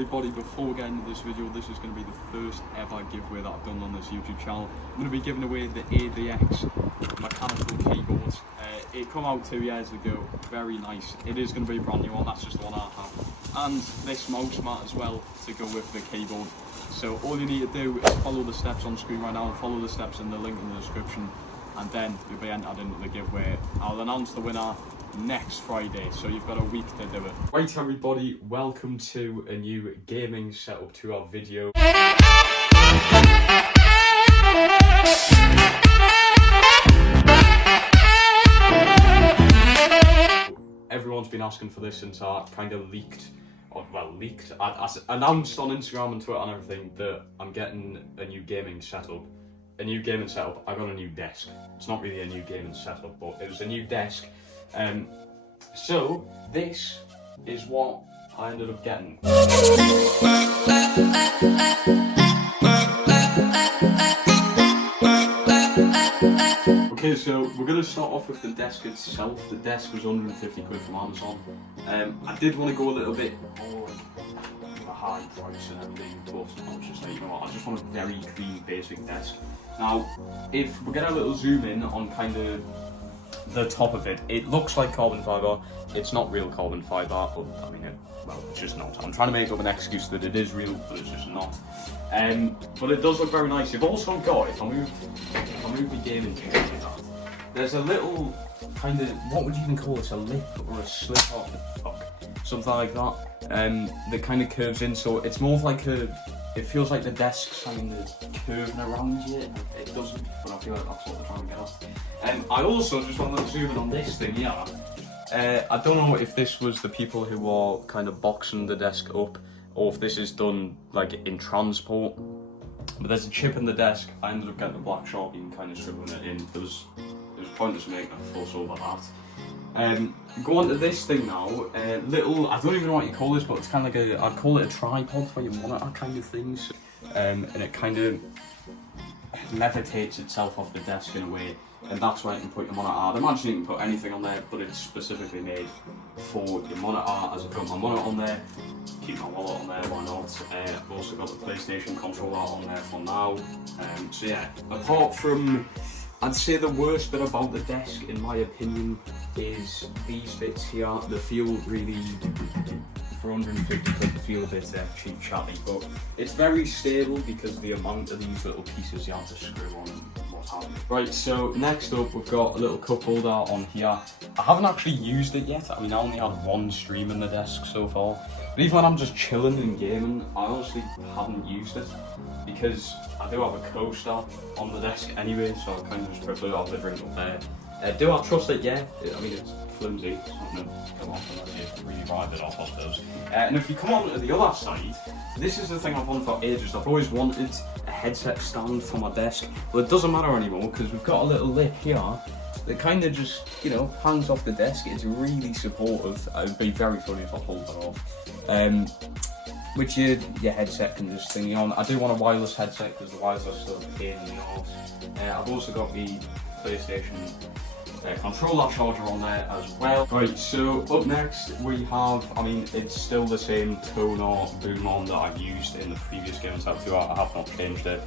everybody, before we get into this video, this is going to be the first ever giveaway that I've done on this YouTube channel. I'm going to be giving away the AVX mechanical keyboard. It came out 2 years ago, very nice. It is going to be a brand new one, that's just the one I have. And this mouse mat as well to go with the keyboard. So all you need to do is follow the steps on screen right now, follow the steps in the link in the description, and then you'll be entered into the giveaway. I'll announce the winner next Friday, so you've got a week to do it. Right everybody, welcome to a new gaming setup to our video. Everyone's been asking for this since I kind of I announced on Instagram and Twitter and everything that I'm getting a new gaming setup. I got a new desk. It's not really a new gaming setup, but it was a new desk. So this is what I ended up getting. Okay, so we're going to start off with the desk itself. The desk was 150 quid from Amazon. I did want to go a little bit more like a high price and everything, but I was just like, you know what, I just want a very clean, basic desk. Now, if we get a little zoom in on kind of the top of it, it looks like carbon fibre. It's not real carbon fibre, but I mean, it's just not. I'm trying to make up an excuse that it is real, but it's just not. But it does look very nice. You've also got, if I move the gaming chair like that, there's a little kind of, what would you even call this, a lip or a slit, or something like that, that kind of curves in, so it's more of like it feels like the desk's kind of curving around you. It doesn't, but I feel like that's what they're trying to get at. I also just want to zoom in on this thing here. I don't know if this was the people who are kind of boxing the desk up, or if this is done like in transport. But there's a chip in the desk. I ended up getting a black Sharpie and kind of scribbling it in. It was pointless making a fuss over that. Go on to this thing now. Little, I don't even know what you call this, but it's kind of like I'd call it a tripod for your monitor kind of things. And it kind of levitates itself off the desk in a way, and that's where you can put your monitor. I'd imagine you can put anything on there, but it's specifically made for your monitor. As I put my monitor on there, keep my wallet on there, why not? I've also got the PlayStation controller on there for now. So yeah, apart from, I'd say the worst bit about the desk, in my opinion, is these bits here. They feel really, for 150 quid, they feel a bit cheap chatty, but it's very stable because of the amount of these little pieces you have to screw on and what have you. Right, so next up we've got a little cup holder on here. I haven't actually used it yet. I mean, I only had one stream in the desk so far. But even when I'm just chilling and gaming, I honestly haven't used it because I do have a coaster on the desk anyway, so I kind of just prefer to have the drink up there. Do I trust it? Yeah. I mean, it's flimsy. It's not going to come off unless you really ride it off, I suppose. And if you come on to the other side, this is the thing I've wanted for ages. I've always wanted a headset stand for my desk, but it doesn't matter anymore because we've got a little lip here that kind of just, you know, hangs off the desk. It's really supportive. It would be very funny if I pulled that off. Which your headset can just thingy on. I do want a wireless headset because the wires are still a pain in the arse. I've also got the PlayStation controller charger on there as well. Right, so up next we have, I mean, it's still the same Tonor boom arm that I've used in the previous games I've throughout. I have not changed it.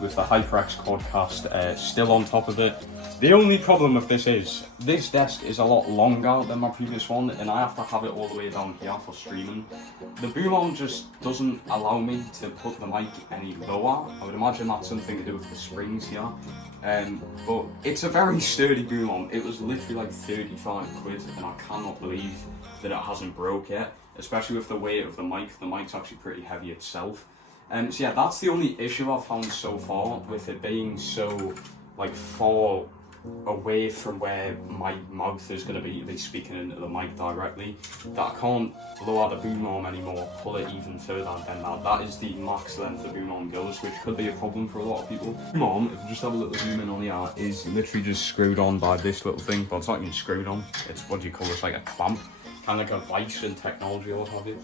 With the HyperX Quadcast still on top of it. The only problem with this is, this desk is a lot longer than my previous one, and I have to have it all the way down here for streaming. The boom arm just doesn't allow me to put the mic any lower. I would imagine that's something to do with the springs here. But it's a very sturdy boom arm. It was literally like 35 quid, and I cannot believe that it hasn't broke yet, especially with the weight of the mic. The mic's actually pretty heavy itself. So yeah, that's the only issue I've found so far with it being so like far away from where my mouth is going to be speaking into the mic directly, that I can't blow out the boom arm anymore, pull it even further than that. That is the max length the boom arm goes, which could be a problem for a lot of people. Boom arm, if you just have a little zoom in on here, is literally just screwed on by this little thing, but it's not even screwed on. It's, what do you call this, like a clamp, kind of like a vice in technology or what have you.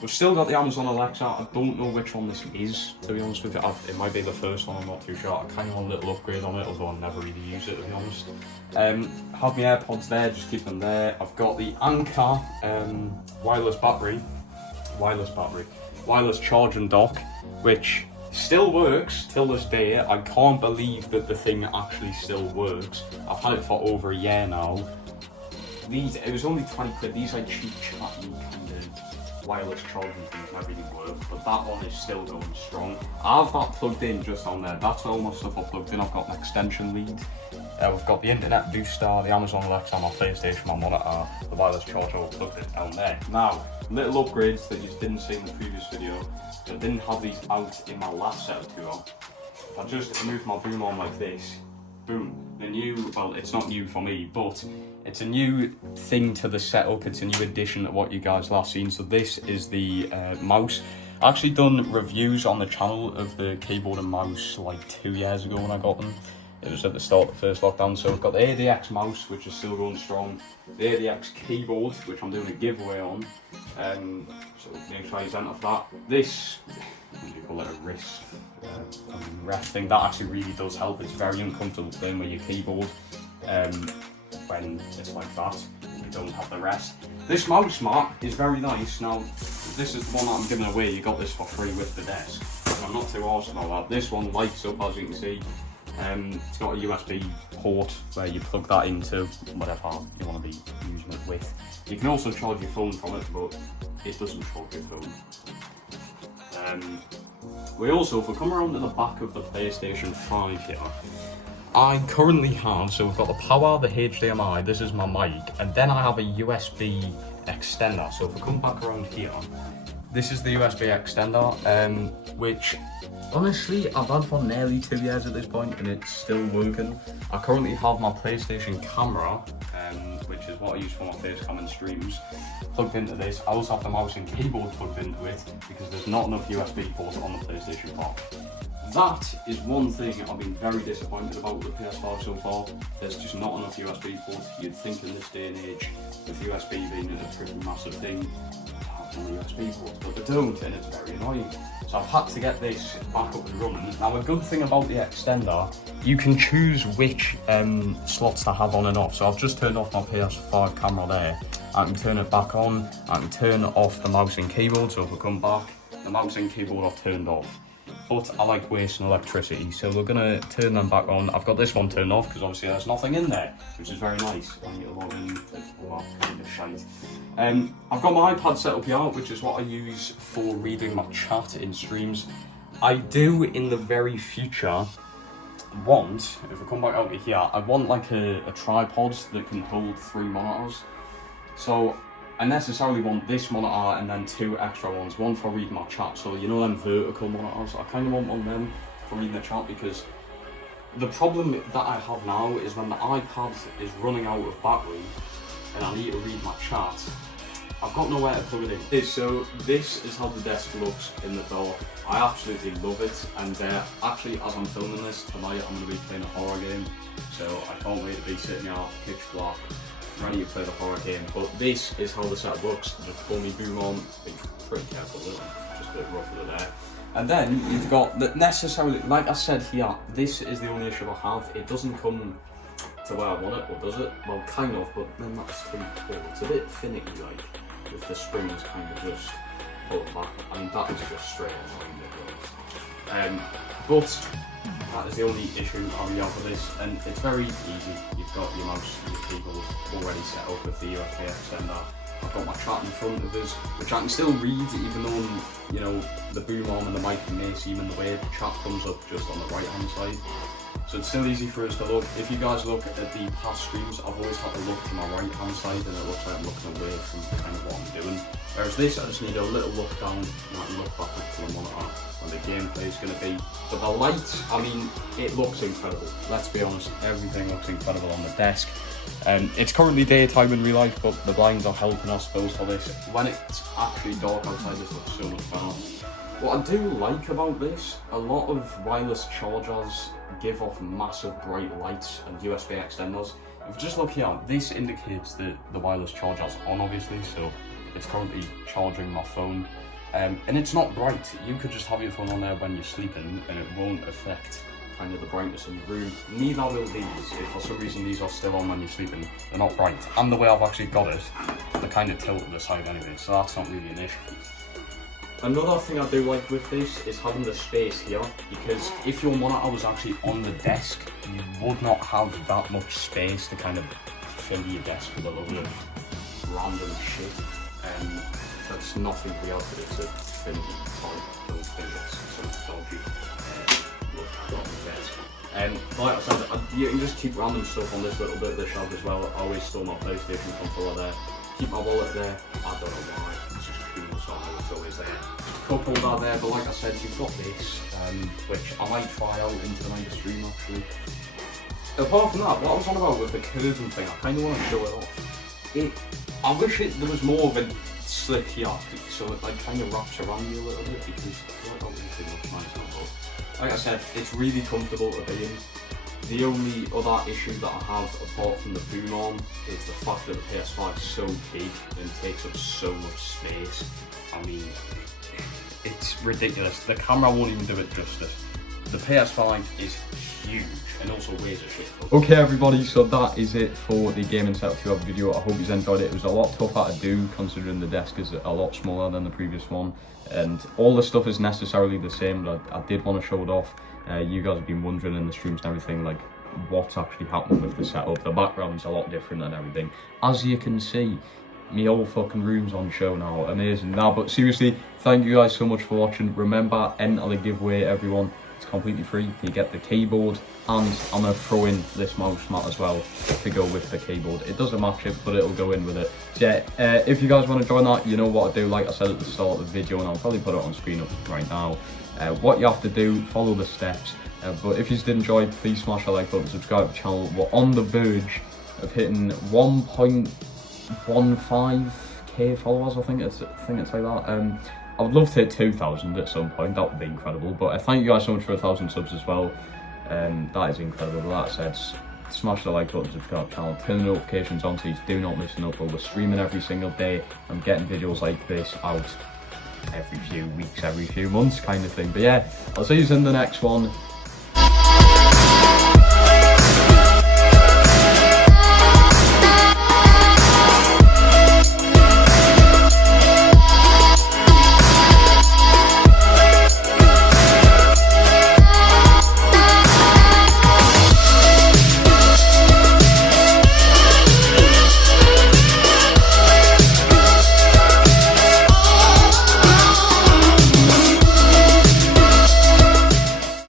We've still got the Amazon Alexa. I don't know which one this is, to be honest with you. It might be the first one, I'm not too sure. I kind of want a little upgrade on it, although I never really use it, to be honest. Have my AirPods there, just keep them there. I've got the Anker wireless battery. wireless battery, wireless charging dock, which still works till this day. I can't believe that the thing actually still works. I've had it for over a year now. It was only 20 quid. These are cheap, chatty kind of wireless charging things and everything work, but that one is still going strong. I have that plugged in just on there. That's all my stuff I've plugged in. I've got an extension lead. We've got the internet booster, the Amazon Alexa, my PlayStation, my monitor, the wireless charger, all plugged it down there. Now, little upgrades that you didn't see in the previous video. I didn't have these out in my last set of tour. If I just move my boom arm like this, boom, the new, well, it's not new for me, but it's a new thing to the setup. It's a new addition to what you guys last seen. So this is the mouse. I actually done reviews on the channel of the keyboard and mouse like 2 years ago when I got them. It was at the start of the first lockdown. So we've got the ADX mouse, which is still going strong. The ADX keyboard, which I'm doing a giveaway on. So make sure you enter for that. This, what do you call it, a wrist resting. That actually really does help. It's very uncomfortable playing with your keyboard when it's like that. You don't have the rest. This mouse mat is very nice. Now, this is the one that I'm giving away. You got this for free with the desk. So I'm not too awesome about that. This one lights up, as you can see. It's got a USB port where you plug that into whatever you want to be using it with. You can also charge your phone from it, but it doesn't charge your phone. We also, if we come around to the back of the PlayStation 5 here, I currently have, so we've got the power, the HDMI, this is my mic, and then I have a USB extender. So if we come back around here, this is the USB extender, which honestly I've had for nearly 2 years at this point and it's still working. I currently have my PlayStation camera, which is what I use for my face cam and streams, plugged into this. I also have the mouse and keyboard plugged into it because there's not enough USB ports on the PlayStation 5. That is one thing I've been very disappointed about with the PS5 so far. There's just not enough USB ports. You'd think in this day and age, with USB being a pretty massive thing, USB ports, but they don't, and it's very annoying. So I've had to get this back up and running. Now, a good thing about the extender, you can choose which slots to have on and off. So I've just turned off my PS5 camera there. I can turn it back on. I can turn off the mouse and keyboard. So if we come back, the mouse and keyboard are turned off. But I like wasting electricity, so we're gonna turn them back on. I've got this one turned off because obviously there's nothing in there, which is very nice. I need to log in, all that kind of shite. I've got my iPad set up here, which is what I use for reading my chat in streams. I do, in the very future, want, if we come back out of here, I want like a tripod that can hold 3 monitors. So I necessarily want this monitor and then 2 extra ones, one for reading my chat. So you know them vertical monitors, I kind of want one of them for reading the chat, because the problem that I have now is when the iPad is running out of battery and I need to read my chat, I've got nowhere to plug it in. So this is how the desk looks in the dark. I absolutely love it, and actually as I'm filming this tonight I'm going to be playing a horror game, so I can't wait to be sitting out pitch black ready to play the horror game. But this is how the setup looks. Just pull me boom on, be pretty careful with it, just a bit rough with it there. And then you've got the necessarily, like I said here, this is the only issue I have. It doesn't come to where I want it, or does it? Well, kind of, but then that's too tall. It's a bit finicky, like, with the springs kind of just pulled back. I mean, that is just straight on. But that is the only issue I really have with this, and it's very easy. You've got your mouse and your keyboard already set up with the USB extender. I've got my chat in front of us, which I can still read, even though, you know, the boom arm and the mic may seem in the way. The chat comes up just on the right hand side, so it's still easy for us to look. If you guys look at the past streams, I've always had to look to my right hand side, and it looks like I'm looking away from kind of what I'm doing. Whereas this, I just need a little look down and I can look back up to the monitor when the gameplay is going to be. But the light, I mean, it looks incredible. Let's be honest, everything looks incredible on the desk. It's currently daytime in real life, but the blinds are helping, I suppose, for this. When it's actually dark outside, this looks so much better. What I do like about this, a lot of wireless chargers give off massive bright lights and USB extenders. If you just look here, this indicates that the wireless charger's on, obviously, so it's currently charging my phone. And it's not bright. You could just have your phone on there when you're sleeping and it won't affect kind of the brightness in the room. Neither will these. If for some reason these are still on when you're sleeping, they're not bright. And the way I've actually got it, they kind of tilt to the side anyway, so that's not really an issue. Another thing I do like with this is having the space here, because if your monitor was actually on the desk, you would not have that much space to kind of fill your desk with a load of random shit. That's nothing real, but it's a thingy type. Don't think it's some dodgy look on the desk. Like I said, you can just keep random stuff on this little bit of the shelf as well. I always store my PlayStation controller there. Keep my wallet there. I don't know why. It's just cool, so I know it's always there. Cup holder there, but like I said, you've got this, which I might try out into the main stream actually. Apart from that, what I was on about with the curving thing, I kind of want to show it off. I wish there was more of a slick here, so it like kind of wraps around you a little bit, because I feel like that wouldn't too much nice now, but like I said, it's really comfortable to be in. The only other issue that I have, apart from the boom arm, is the fact that the PS5 is so big and takes up so much space. I mean, it's ridiculous. The camera won't even do it justice. The PS5 is huge and also weighs a shit. Okay everybody, so that is it for the gaming setup 2 video. I hope you enjoyed it. It was a lot tougher to do considering the desk is a lot smaller than the previous one, and all the stuff is necessarily the same, but I did want to show it off. You guys have been wondering in the streams and everything, like what's actually happening with the setup. The background's a lot different and everything. As you can see, my whole fucking room's on show now. Amazing. Now, but seriously, thank you guys so much for watching. Remember, enter the giveaway, everyone. It's completely free. You get the keyboard, and I'm going to throw in this mouse mat as well to go with the keyboard. It doesn't match it, but it'll go in with it. So yeah, if you guys want to join that, you know what to do. Like I said at the start of the video, and I'll probably put it on screen up right now. What you have to do, follow the steps. But if you did enjoy, please smash the like button, subscribe to the channel. We're on the verge of hitting 1.15k followers. I think it's like that. I would love to hit 2,000 at some point. That would be incredible. But thank you guys so much for 1,000 subs as well. That is incredible. But that said, smash the like button, subscribe to the channel, turn the notifications on so you do not miss an upload. We're streaming every single day. I'm getting videos like this out every few weeks, every few months kind of thing. But yeah, I'll see you in the next one.